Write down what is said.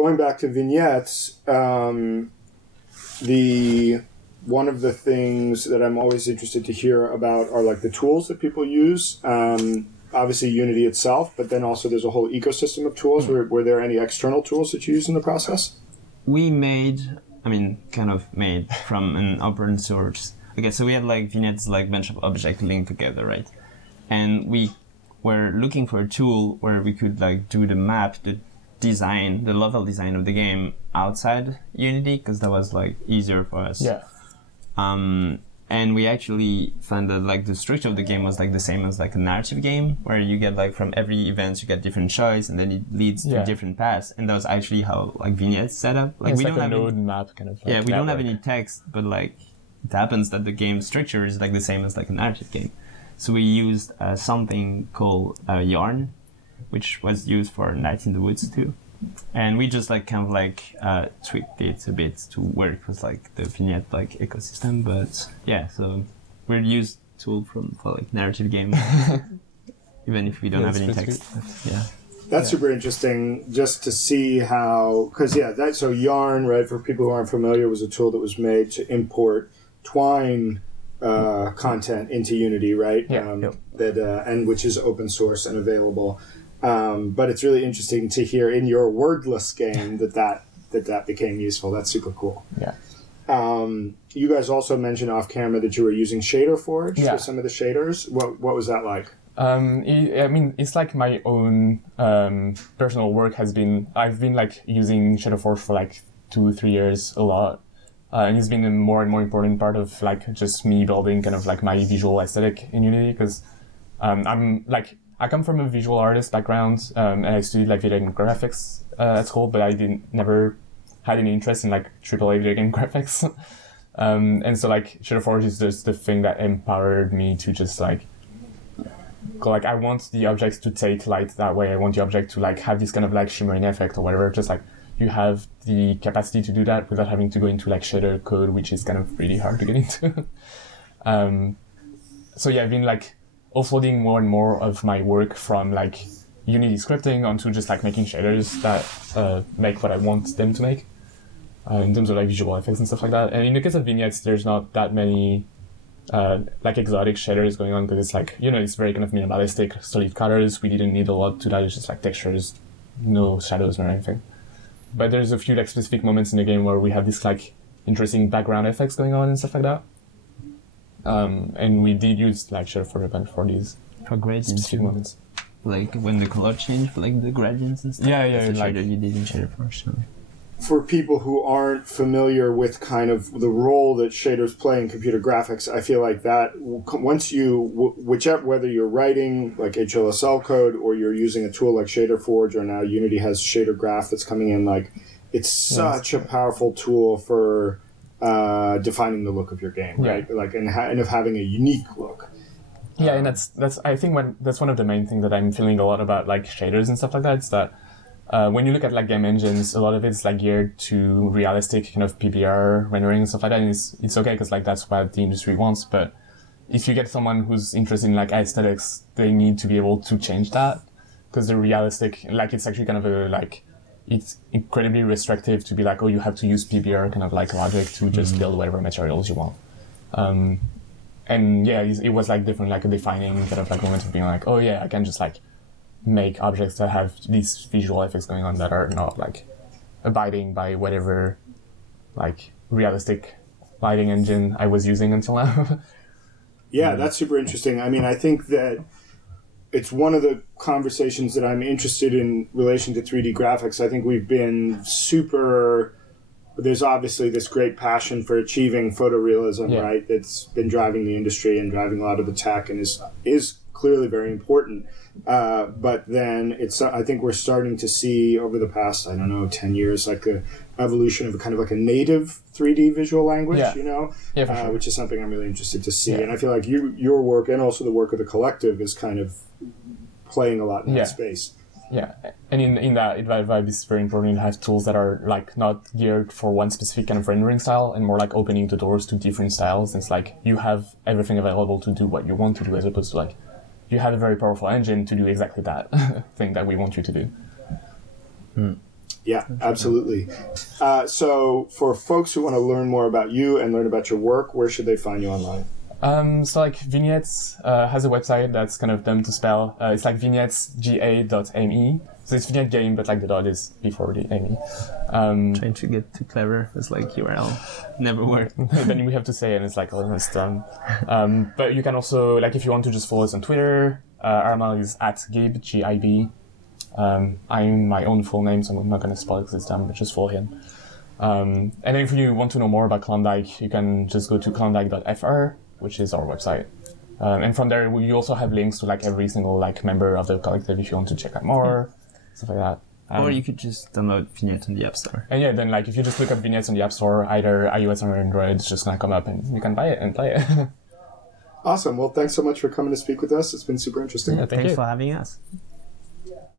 going back to vignettes, one of the things that I'm always interested to hear about are like the tools that people use. Obviously Unity itself, but then also there's a whole ecosystem of tools. Were there any external tools that you used in the process? We made from an open source. Okay, so we had like vignettes, like bunch of objects linked together, right? And we were looking for a tool where we could like do the map, the level design of the game outside Unity, because that was like easier for us. Yeah. And we actually found that like the structure of the game was like the same as like a narrative game, where you get like from every event you get different choice, and then it leads to different paths. And that was actually how like vignettes set up. Like we don't have a node map kind of. Like, we don't have any text, but like it happens that the game structure is like the same as like a narrative game. So we used something called Yarn, which was used for Night in the Woods too. And we just like kind of like tweaked it a bit to work with like the vignette like ecosystem. But yeah, so we'll use tool for like narrative game, even if we don't have any text. Yeah. That's super interesting just to see how, because so Yarn, right, for people who aren't familiar, was a tool that was made to import Twine content into Unity, right? And which is open source and available. But it's really interesting to hear in your wordless game that became useful. That's super cool. Yeah. You guys also mentioned off camera that you were using Shader Forge for some of the shaders. What was that like? It's like my own personal work I've been like using Shader Forge for like 2-3 years a lot. And it's been a more and more important part of like just me building kind of like my visual aesthetic in Unity, because I come from a visual artist background, and I studied like video game graphics at school, but I never had any interest in like AAA video game graphics. And so like Shader Forge is just the thing that empowered me to just like I want the objects to take light that way. I want the object to like have this kind of like shimmering effect or whatever. Just like you have the capacity to do that without having to go into like shader code, which is kind of really hard to get into. I've been like offloading more and more of my work from like Unity scripting onto just like making shaders that make what I want them to make in terms of like visual effects and stuff like that. And in the case of vignettes, there's not that many like exotic shaders going on, because it's like, it's very kind of minimalistic, solid colors. We didn't need a lot to that. It's just like textures, no shadows or anything. But there's a few like specific moments in the game where we have this like interesting background effects going on and stuff like that. And we did use like Shader Forge a bunch for these specific moments. Like when the color changed, like the gradients and stuff. Yeah. Like you did in Shader Forge. So. For people who aren't familiar with kind of the role that shaders play in computer graphics, I feel like that once whether you're writing like HLSL code or you're using a tool like Shader Forge, or now Unity has Shader Graph that's coming in, like it's such a powerful tool for defining the look of your game, right? Like and of having a unique look. Yeah, and that's I think that's one of the main things that I'm feeling a lot about like shaders and stuff like that. It's that when you look at like game engines, a lot of it's like geared to realistic kind of PBR rendering and stuff like that. And it's okay because like that's what the industry wants. But if you get someone who's interested in like aesthetics, they need to be able to change that, because the realistic, like it's actually kind of a like it's incredibly restrictive to be like, oh, you have to use PBR kind of like logic to just build whatever materials you want. And yeah, it was like different, like a defining kind of like moment of being like, oh yeah, I can just like make objects that have these visual effects going on that are not like abiding by whatever like realistic lighting engine I was using until now. Yeah, that's super interesting. I mean, I think that it's one of the conversations that I'm interested in relation to 3D graphics. I think we've been there's obviously this great passion for achieving photorealism, right? That's been driving the industry and driving a lot of the tech, and is clearly very important. But then I think we're starting to see over the past, 10 years, like a evolution of a kind of like a native 3D visual language, for sure. Which is something I'm really interested to see. And I feel like your work and also the work of the collective is kind of playing a lot in that space. Yeah, and in that vibe is very important to have tools that are like not geared for one specific kind of rendering style and more like opening the doors to different styles. It's like you have everything available to do what you want to do, as opposed to like you have a very powerful engine to do exactly that thing that we want you to do. Yeah, absolutely. So for folks who want to learn more about you and learn about your work, where should they find you online? So like Vignettes has a website that's kind of dumb to spell. It's like vignettsga.me. So it's Vignette game, but like the dot is before the ME. Trying to get too clever with like URL never worked. Then we have to say it, and it's like, oh, it's done. But you can also, like, if you want to just follow us on Twitter, Armel is at Gib, G-I-B. I'm my own full name, so I'm not going to spell it this time, but just follow him. And then if you want to know more about Klondike, you can just go to klondike.fr, which is our website. And from there, you also have links to like every single like member of the collective if you want to check out more, stuff like that. Or you could just download Vignettes on the App Store. And yeah, then like if you just look up Vignettes on the App Store, either iOS or Android, it's just gonna come up and you can buy it and play it. Awesome. Well, thanks so much for coming to speak with us. It's been super interesting. Yeah, Thanks you. for having us.